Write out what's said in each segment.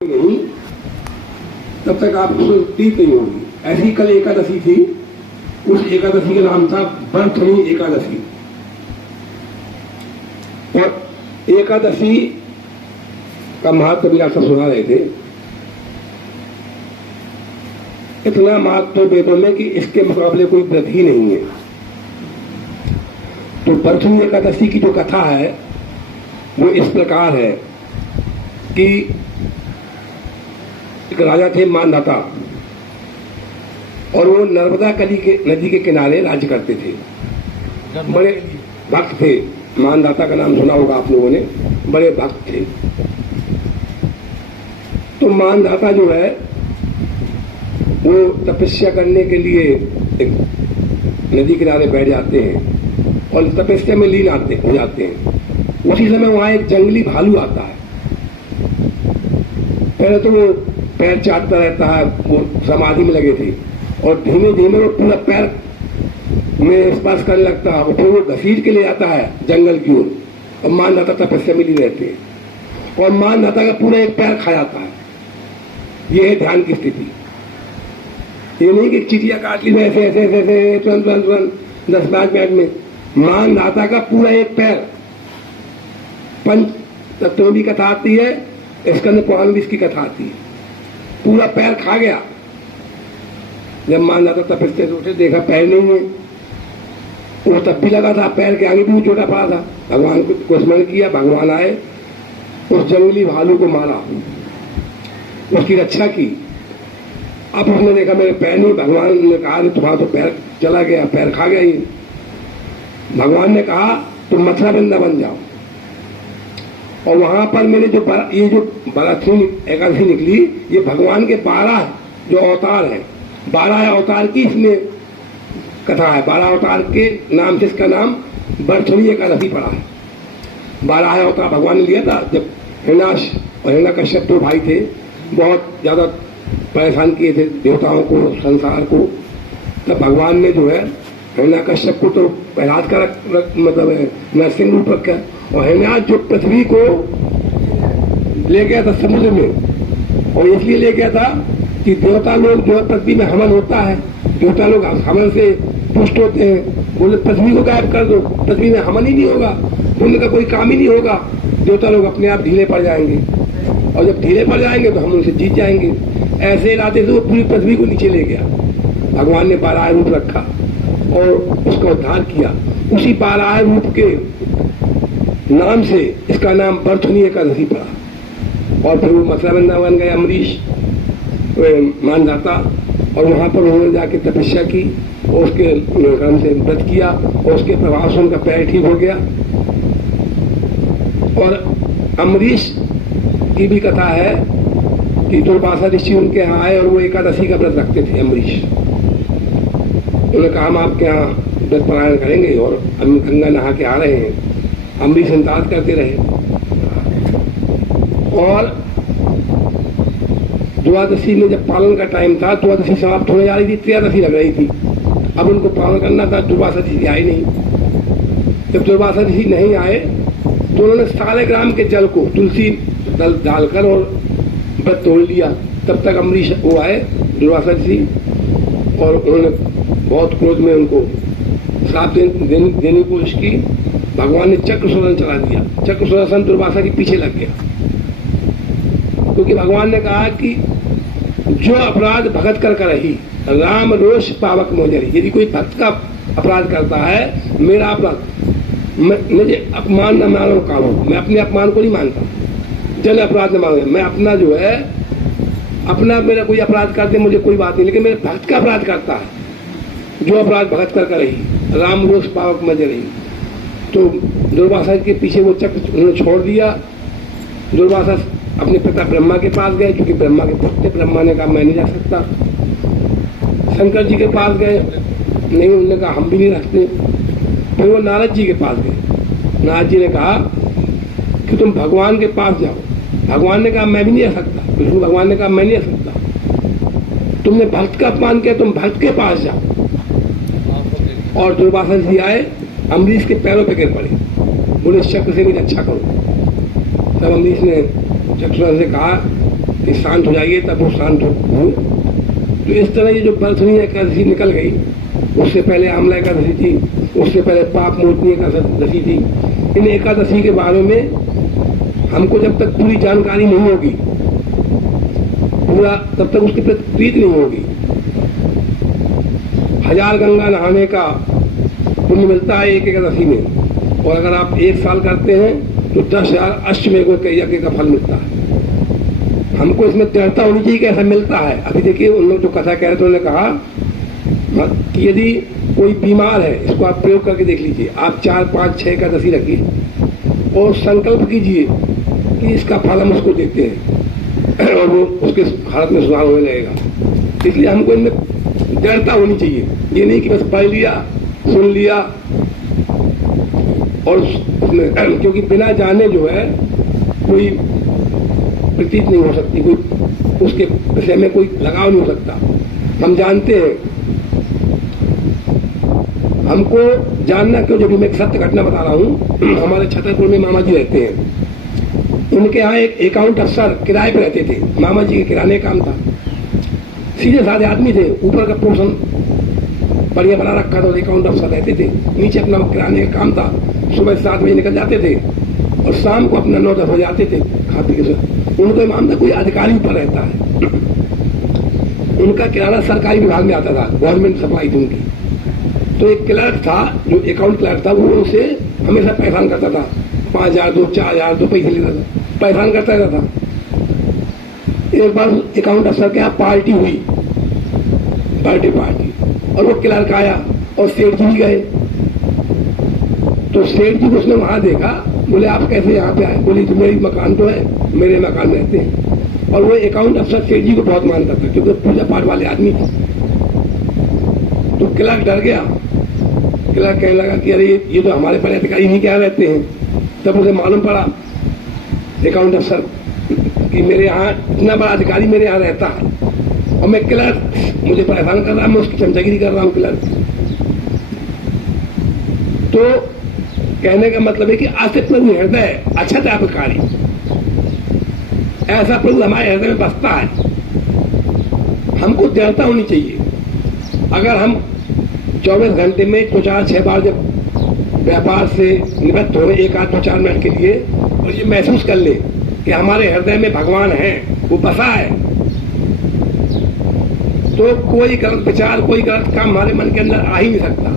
नहीं तब तक आपको तीत नहीं होगी। ऐसी कल एकादशी थी, उस एकादशी का नाम था बरथनी एकादशी। और एकादशी का महत्व भी आप सब सुना रहे थे। इतना महत्व वेदों में कि इसके मुकाबले कोई व्रत ही नहीं है। तो बरथनी एकादशी की जो कथा है वो इस प्रकार है कि एक राजा थे मानधाता, और वो नर्मदा नदी के किनारे राज्य करते थे। बड़े भक्त थे। मानधाता का नाम सुना होगा आप लोगों ने, बड़े भक्त थे। तो मानधाता जो है वो तपस्या करने के लिए एक नदी किनारे बैठ जाते हैं और तपस्या में लीन हो जाते हैं। उसी समय वहां एक जंगली भालू आता है। पहले तो वो पैर चाटता रहता है, वो समाधि में लगे थे, और धीमे धीमे वो पूरा पैर में स्पर्श करने लगता है, और फिर वो घसीट के ले जाता है जंगल की ओर। और मानधाता तपस्या में लीन रहते हैं और मानधाता का पूरा एक पैर खा जाता है। ये है ध्यान की स्थिति। ये नहीं कि चिड़िया काट ली ऐसे ऐसे ऐसे तुरंत 10-5 मिनट में। मानधाता का पूरा एक पैर, पंच तत्वों की कथा आती है, स्कंद पुराण में इसकी कथा आती है। पूरा पैर खा गया। जब मानधाता तपस्या से उठे, देखा पैर नहीं है। वो तब भी लगा था पैर के आगे भी छोटा पड़ा था। भगवान को स्मरण किया, भगवान आए, उस जंगली भालू को मारा, उसकी रक्षा की। अब उसने देखा मेरे पैर नहीं। भगवान ने कहा तुम्हारा तो पैर चला गया, पैर खा गया ये। भगवान ने कहा तुम मथुरा वृंदावन जाओ, और वहां पर मेरे ये जो बरथनी एकादशी निकली, ये भगवान के 12 जो अवतार हैं, 12 अवतार की इसमें कथा है। 12 अवतार के नाम से इसका नाम बरथनी एकादशी पड़ा है। 12 अवतार भगवान ने लिया था। जब हिरण्याक्ष और हिरण्यकश्यप 2 भाई थे, बहुत ज्यादा परेशान किए थे देवताओं को, संसार को, तब भगवान ने जो है हिरण्यकश्यप को तो प्रहलाद का मतलब नरसिंह रूप रखा, और हिरण्याक्ष जो पृथ्वी को ले गया था समुद्र में, और इसलिए ले गया था कि देवता लोग जो पृथ्वी में हवन होता है, देवता लोग हवन से पुष्ट होते हैं। बोले पृथ्वी को गायब कर दो, पृथ्वी में हवन ही नहीं होगा, पुण्य का कोई काम ही नहीं होगा, देवता लोग अपने आप ढीले पड़ जाएंगे, और जब ढीले पड़ जाएंगे तो हम उनसे जीत जाएंगे। ऐसे इरादे से वो पूरी पृथ्वी को नीचे ले गया। भगवान ने 12 रूप रखा और उसका उद्धार किया। उसी 12 रूप के नाम से इसका नाम बरथनी एकादशी पड़ा। और फिर वो मथुरा वृंदावन गए अम्बरीश मानधाता, और वहां पर उन्होंने जाके तपस्या की, और उसके क्रम से व्रत किया, और उसके प्रभाव से उनका पैर ठीक हो गया। और अम्बरीश की भी कथा है कि दुर्वासा ऋषि उनके यहाँ आए, और वो एकादशी का व्रत रखते थे अम्बरीश। उन्होंने कहा हम आपके यहाँ व्रत पारायण करेंगे, और हम गंगा नहा के आ रहे हैं। अम्बरीश इंतजार करते रहे, और द्वादशी में जब पालन का टाइम था, द्वादशी समाप्त होने जा रही थी, त्रयोदशी लग रही थी। अब उनको पालन करना था, दुर्वासा ऋषि आए नहीं। जब दुर्वासा ऋषि नहीं आए तो उन्होंने सारे ग्राम के जल को तुलसी दल डालकर और व्रत तोड़ लिया। तब तक अम्बरीश वो आए दुर्वासा ऋषि, और उन्होंने बहुत क्रोध में उनको श्राप देने की कोशिश की। भगवान ने चक्र सुदर्शन चला दिया। चक्र सुदर्शन दुर्वासा के पीछे लग गया, क्योंकि भगवान ने कहा कि जो अपराध भगत कर रही, राम रोष पावक मोजरी। यदि कोई भक्त का अपराध करता है, मेरा अपराध, मुझे अपमान न मानो कामो, मैं अपने अपमान को नहीं मानता, जन अपराध न मानो। मैं अपना जो है अपना, मेरा कोई अपराध करते मुझे कोई बात नहीं, लेकिन मेरे भक्त का अपराध करता है, जो अपराध भगत कर रही, राम रोष पावक मजे रही। तो दुर्वासा के पीछे वो चक्र उन्होंने छोड़ दिया। दुर्वासा अपने पिता ब्रह्मा के पास गए, क्योंकि ब्रह्मा के पुत्र थे। ब्रह्मा ने कहा मैं नहीं रख सकता। शंकर जी के पास गए, नहीं, उन्होंने कहा हम भी नहीं रखते। फिर वो नारद जी के पास गए। नारद जी ने कहा कि तुम भगवान के पास जाओ। भगवान ने कहा मैं भी नहीं रख सकता। विष्णु भगवान ने कहा मैं नहीं रख सकता। तुमने भक्त का अपमान किया, तुम भक्त के पास जाओ। और दुर्वासा जी आए, अम्बरीश के पैरों पे गिर पड़े, बोले चक्र से भी रक्षा करो। तब अम्बरीश ने चक्षुरान से कहा कि शांत हो जाइए, तब वो शांत हुए। तो इस तरह ये जो बरसनी एकादशी निकल गई, उससे पहले आमला एकादशी थी, उससे पहले पाप मोचनी एकादशी थी। इन एकादशी के बारे में हमको जब तक पूरी जानकारी नहीं होगी, पूरा तब तक उसकी प्रीत नहीं होगी। 1000 गंगा नहाने का पुण्य मिलता है एक एकादशी में, और अगर आप 1 साल करते हैं तो 10,000 अश्वमेघों के यज्ञ का फल मिलता है। हमको इसमें दृढ़ता होनी चाहिए कि ऐसा मिलता है। अभी देखिए, उन लोग जो कथा कह रहे थे उन्होंने कहा कि यदि कोई बीमार है, इसको आप प्रयोग करके देख लीजिए। आप 4, 5, 6 एकादशी रखिए और संकल्प कीजिए कि इसका फल हम उसको देते हैं और वो उसके हालत में सुधार होने लगेगा। इसलिए हमको इनमें दृढ़ता होनी चाहिए। ये नहीं कि बस पढ़ लिया, सुन लिया, और क्योंकि बिना जाने जो है कोई प्रतीत नहीं हो सकती, कोई उसके विषय में कोई लगाव नहीं हो सकता। हम जानते हैं, हमको जानना क्यों जरूरी। मैं एक सत्य घटना बता रहा हूँ। हमारे छतरपुर में मामा जी रहते हैं। उनके यहाँ एक अकाउंट अफसर किराए पे रहते थे। मामा जी के किराने का काम था। सीधे साधे आदमी थे, ऊपर का पोर्शन बढ़िया बना रखा था, अकाउंट अफसर रहते थे। नीचे अपना किराने का काम था। सुबह 7 बजे निकल जाते थे और शाम को अपना 9-10 बजे आते थे खा पी के। उनको मामला कोई अधिकारी पर रहता है। उनका किराना सरकारी विभाग में आता था, गवर्नमेंट सप्लाई थी उनकी। तो एक क्लर्क था, जो अकाउंट क्लर्क था, वो उनसे हमेशा परेशान करता था। 5,000 दो, 4,000 दो, पैसे लेता था, परेशान करता रहता था। एक बार अकाउंट अफसर के यहाँ पार्टी हुई, बर्थडे पार्टी, और वो क्लर्क आया और सेठ जी भी गए। तो सेठ जी को उसने वहां देखा। बोले, आप कैसे यहाँ पे आए? बोले, तो मेरी मकान तो है, मेरे मकान में रहते हैं। और वो अकाउंट अफसर सेठ जी को बहुत मानता था, क्योंकि पूजा पाठ वाले आदमी थे। तो क्लर्क डर गया। क्लर्क कहने लगा कि अरे ये तो हमारे पर अधिकारी नहीं क्या रहते हैं। तब उसे मालूम पड़ा अकाउंट अफसर कि मेरे यहाँ इतना बड़ा अधिकारी मेरे यहाँ रहता है और मैं क्लर्क, मुझे परेशान कर रहा है, मैं उसकी चमचागिरी कर रहा हूँ क्लर्क। तो कहने का मतलब है कि आज से प्रभु हृदय अच्छा व्यापकारी, ऐसा प्रभु हमारे हृदय में बसता है। हमको दृढ़ता होनी चाहिए। अगर हम 24 घंटे में 4-6 बार जब व्यापार से निवृत्त हो रहे 1-8-4 मिनट के लिए, और ये महसूस कर ले कि हमारे हृदय में भगवान है, वो बसा है, तो कोई गलत विचार, कोई गलत काम हमारे मन के अंदर आ ही नहीं सकता।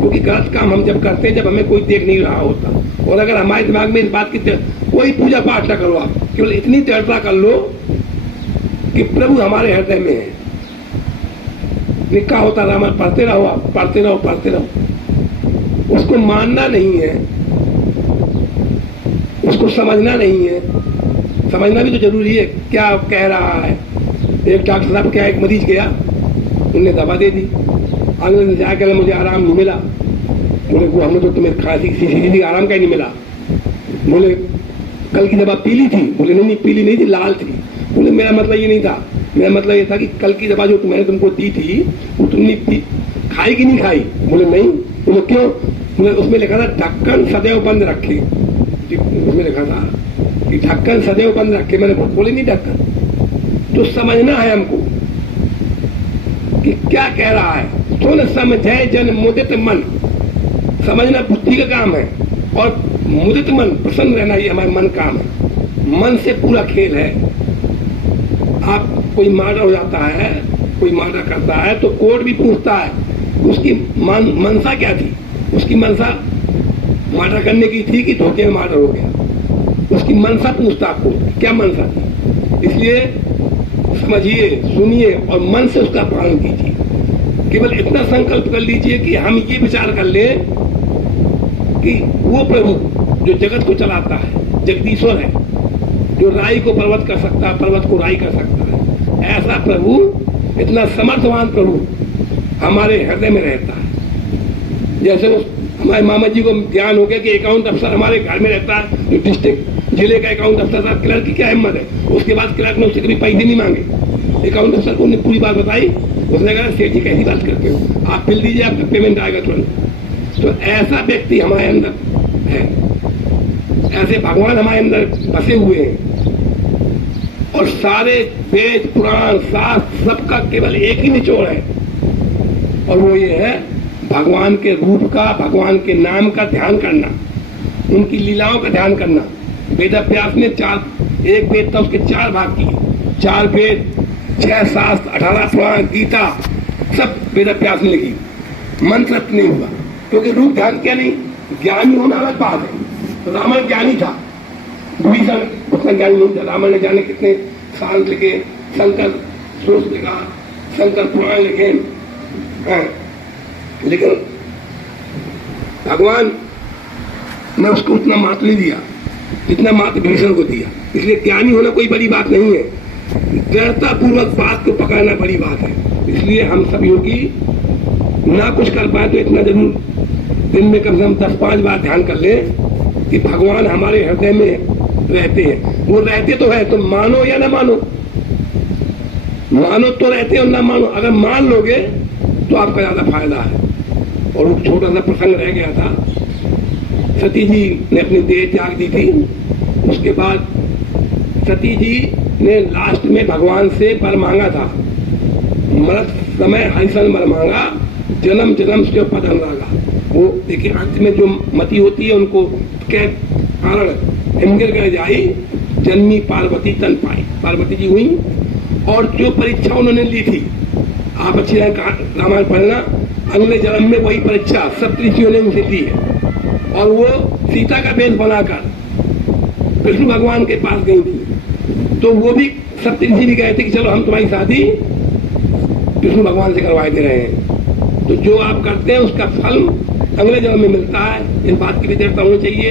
क्योंकि गलत काम हम जब करते हैं जब हमें कोई देख नहीं रहा होता। और अगर हमारे दिमाग में इस बात की कोई पूजा पाठ ना करो, आप केवल इतनी दृढ़ता कर लो कि प्रभु हमारे हृदय में है। निका होता रामायण पढ़ते रहो, आप पढ़ते रहो, पढ़ते रहो। उसको मानना नहीं है, उसको समझना नहीं है। समझना भी तो जरूरी है, क्या कह रहा है। एक डॉक्टर साहब क्या, एक मरीज गया, उनने दवा दे दी, अगले दिन जाकर मुझे आराम नहीं मिला। बोले, वो हमें तो तुम्हें खांसी सीधी आराम का ही नहीं मिला। बोले, कल की दवा पीली थी? बोले, नहीं पीली नहीं थी, लाल थी। बोले, मेरा मतलब ये नहीं था, मेरा मतलब ये था कि कल की दवा जो मैंने तुमको दी थी वो तुमने खाई कि नहीं खाई? बोले, नहीं। बोले, क्यों? बोले, उसमें लिखा था ढक्कन सदैव बंद रखे। उसमें लिखा था कि ढक्कन सदैव बंद रखे। मैंने बोले, नहीं ढक्कन। तो समझना है हमको कि क्या कह रहा है। सुन समझे जन मुदित मन, समझना बुद्धि का काम है, और मुदित मन, प्रसन्न रहना, ये हमारे मन काम है। मन से पूरा खेल है। आप कोई मर्डर हो जाता है, कोई मर्डर करता है, तो कोर्ट भी पूछता है उसकी मनसा क्या थी। उसकी मनसा मर्डर करने की थी कि धोखे में मर्डर हो गया। उसकी मनसा पूछता आपको, क्या मनसा थी। इसलिए समझिए, सुनिए और मन से उसका पालन कीजिए। केवल इतना संकल्प कर लीजिए कि हम ये विचार कर लें कि वो प्रभु जो जगत को चलाता है, जगदीश्वर है, जो राई को पर्वत कर सकता है, पर्वत को राई कर सकता है, ऐसा प्रभु, इतना समर्थवान प्रभु हमारे हृदय में रहता है। जैसे हमारे मामा जी को ज्ञान हो गया कि अकाउंट अफसर हमारे घर में रहता है, जो डिस्ट्रिक्ट जिले का अकाउंट अफसर था। क्लर्क की क्या हिम्मत है, उसके बाद क्लर्क ने उससे कभी पैसे नहीं मांगे। अकाउंट अफसर को पूरी बात बताई, उसने कहा, सेठ जी कैसी बात करते हो, आप बिल दीजिए, आपका पेमेंट आएगा तुरंत। तो ऐसा व्यक्ति हमारे अंदर है, ऐसे भगवान हमारे अंदर बसे हुए हैं। और सारे वेद पुराण शास्त्र सबका केवल एक ही निचोड़ है, और वो ये है भगवान के रूप का, भगवान के नाम का ध्यान करना, उनकी लीलाओं का ध्यान करना। वेदव्यास ने एक वेद था उसके 4 भाग किए, 4 वेद, 6 शास्त्र, 18 पुराण, गीता, सब वेदव्यास ने लिखी। मंत्र नहीं हुआ क्योंकि रूप ध्यान किया नहीं। ज्ञानी होना अलग बात है। तो रावण ज्ञानी था, विभीषण उतना ज्ञानी नहीं था। रावण ने जाने कितने शांत लिखे, शंकर श्लोक लिखा, शंकर पुराण लिखे, लेकिन भगवान ने उसको उतना महत्व नहीं दिया जितना महत्व विभीषण को दिया। इसलिए ज्ञानी होना कोई बड़ी बात नहीं है, दृढ़ता पूर्वक बात को पकड़ना बड़ी बात है। इसलिए हम सब योगी ना कुछ कर पाए तो इतना जरूर दिन में कम से कम 10-5 बार ध्यान कर ले कि भगवान हमारे हृदय में रहते हैं। वो रहते तो है, तो मानो या ना मानो, मानो तो रहते और ना मानो। अगर मान लोगे तो आपका ज्यादा फायदा है। और वो छोटा सा प्रसंग रह गया था, सती जी ने अपनी देह त्याग दी थी। उसके बाद सती जी ने लास्ट में भगवान से वर मांगा था, मरत समय हरिशन वर मांगा, जन्म जन्म से पद अनुरागा। वो देखिए अंत में जो मति होती है उनको के कारण हिमगिर कर जाई, जन्मी पार्वती तन पाई, पार्वती जी हुई। और जो परीक्षा उन्होंने ली थी, आप अच्छी रामायण पढ़ना, अगले जन्म में वही परीक्षा सप्तऋषियों ने उनसे दी है। और वो सीता का वेश बनाकर विष्णु भगवान के पास गई थी। तो वो भी सप्तऋषि भी गए थे कि चलो हम तुम्हारी शादी विष्णु भगवान से करवाए दे रहे हैं। तो जो आप करते हैं उसका फल अगले जन्म में मिलता है। इस बात की भी दृढ़ता होनी चाहिए।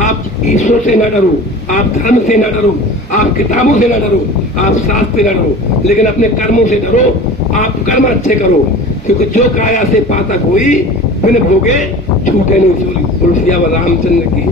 आप ईश्वर से न डरो, आप धर्म से न डरो, आप किताबों से न डरो, आप शास्त्र से न डरो, लेकिन अपने कर्मों से डरो। आप कर्म अच्छे करो, क्योंकि जो काया से पाता कोई बिन भोगे छूटे नहीं चोरी। तुलसिया व रामचंद्र की